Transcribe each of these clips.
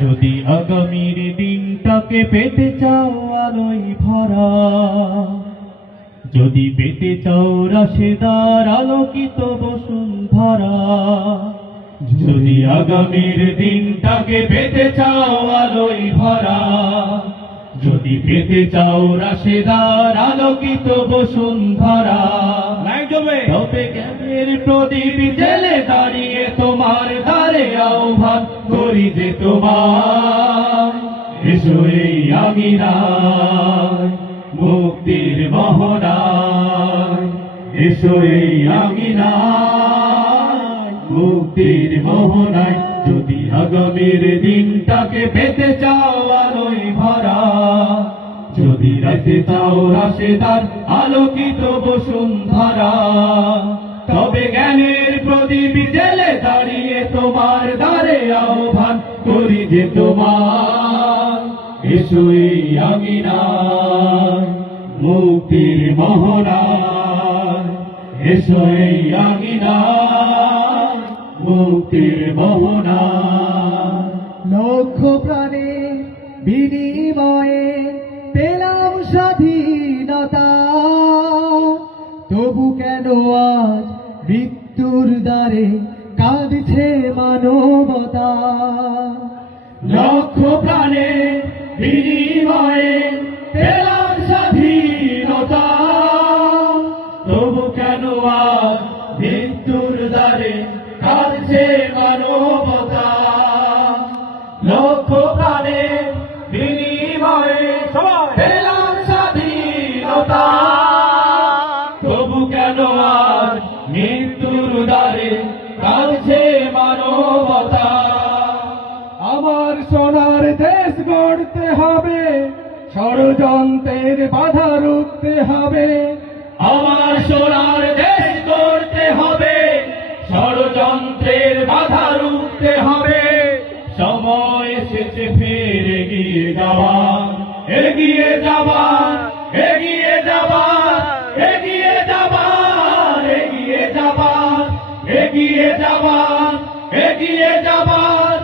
যদি আগামীর দিনটাকে পেতে চাও আলোয় ভরা, যদি পেতে চাও রাশেদার আলোকিত বসুন্ধরা, যদি আগামীর দিনটাকে পেতে চাও আলোয় ভরা, যদি পেতে চাও রাশেদার আলোকিত বসুন্ধরা, তবে জ্ঞানের প্রদীপ জেলে দাঁড়িয়ে তোমার দ্বারে আহ্বান করি যে তোমার, এসো এই আঙিনায় মুক্তির মোহনায়, এসো এই আঙিনায় মুক্তির মোহনায়। যদি আগামীর দিনটাকে পেতে চাও আলোয় ভরা, যদি রাতে চাও রাশেদার আলোকিত বসুন্ধরা, তবে জ্ঞানের প্রদীপ জেলে দাঁড়িয়ে তোমার দ্বারে আহ্বান করি যে তোমার, এসো এই আঙিনায় মুক্তির মোহনায়, এসো এই আঙিনায় মুক্তির মোহনায়। লক্ষ প্রাণে বিনিময়ে পেলাম স্বাধীনতা, তবু কেন আজ মৃত্যুর দ্বারে কাঁদছে মানবতা। লক্ষ প্রাণে বিনিময়ে পেলাম স্বাধীনতা, তবু কেন আজ মৃত্যুর দ্বারে কাঁদছে মানবতা। লক্ষ প্রাণে বিনিময়ে পেলাম স্বাধীনতা, তবু কেন আজ মৃত্যুর দ্বারে কাঁদছে মানবতা। আমার সোনার দেশ গড়তে হবে, ষড়যন্ত্রের বাধা রুখতে হবে। আমার সোনার দেশ গড়তে হবে, ষড়যন্ত্রের বাধা রুখতে হবে। সময় এসেছে ফের এগিয়ে যাওয়ার, এগিয়ে যাওয়ার, এগিয়ে যাওয়ার, এগিয়ে যাওয়ার, এগিয়ে যাওয়ার, এগিয়ে যাওয়ার, এগিয়ে যাওয়ার,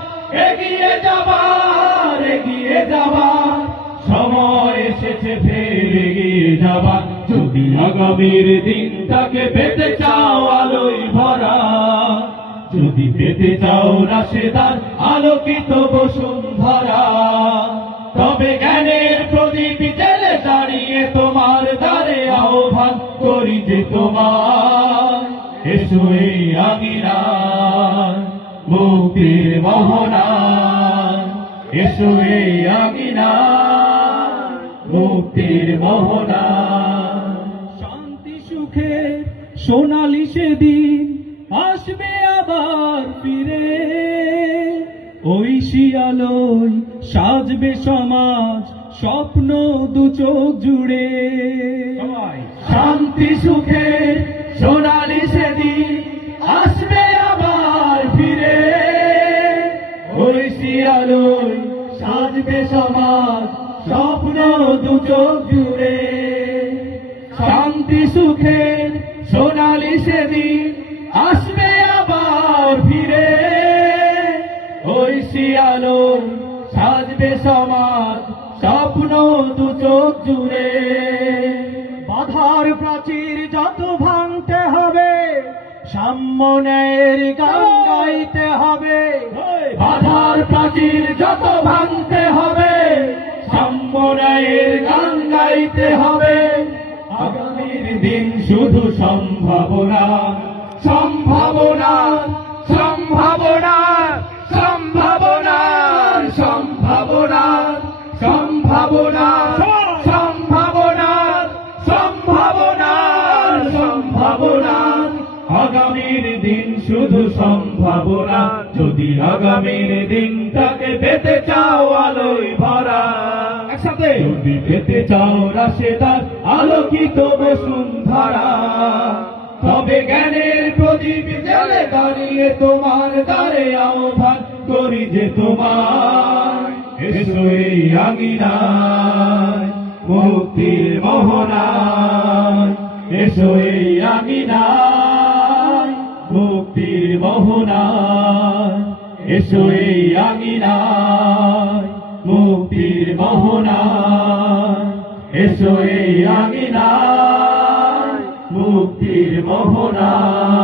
এগিয়ে যাওয়ার, এগিয়ে যাওয়ার। সময় এসেছে ফের এগিয়ে যাওয়ার। যদি আগামীর দিনটাকে পেতে চাও আলোয় ভরা, যদি পেতে চাও রাশেদার আলোকিত বসুন্ধরা, তবে জ্ঞানের প্রদীপ জেলে দাঁড়িয়ে তোমার দ্বারে আহ্বান করি যে তোমার, এসো এই আঙিনায় মুক্তির মোহনায়, এসো এই আঙিনায় মুক্তির মোহনায়। শান্তি সুখে সোনালি সেদিন আসবে আবার ফিরে, ঐশী আলোয় সাজবে সমাজ স্বপ্ন দু চোখ জুড়ে। শান্তি সুখে সোনালি সেদিন আসবে আবার ফিরে, ঐশী আলোয় সাজবে সমাজ স্বপ্ন দু চোখ জুড়ে। শান্তি সুখে সোনালি সেদিন আসবে আবার ফিরে, ঐশী আলোয় সাজবে সমাজ স্বপ্ন দু চোখ জুড়ে। বাধার প্রাচীর যত ভাঙতে হবে, সাম্য ন্যায়ের গান গাইতে হবে। বাধার প্রাচীর যত ভাঙতে হবে, সাম্য ন্যায়ের গান গাইতে হবে। আগামীর দিন শুধু সম্ভাবনা, সম্ভাবনা, সম্ভাবনা, সম্ভাবনা, সম্ভাবনা, সম্ভাবনা, সম্ভাবনা, সম্ভাবনা, সম্ভাবনা। আগামীর দিন শুধু সম্ভাবনা। যদি আগামীর দিনটাকে পেতে চাও আলোয় ভরা, একসাথে যদি পেতে চাও রাশেদার আলোকিত বসুন্ধরা, তবে জ্ঞানের প্রদীপ জেলে দাঁড়িয়ে তোমার দ্বারে আহ্বান করি যে তোমার, এসো এই আঙিনায় মুক্তির মোহনায়, এসো এই আঙিনায় মুক্তির মোহনায়, এসো এই আঙিনায় মুক্তির মোহনায়, এসো এই আঙিনায় মুক্তির মোহনায়।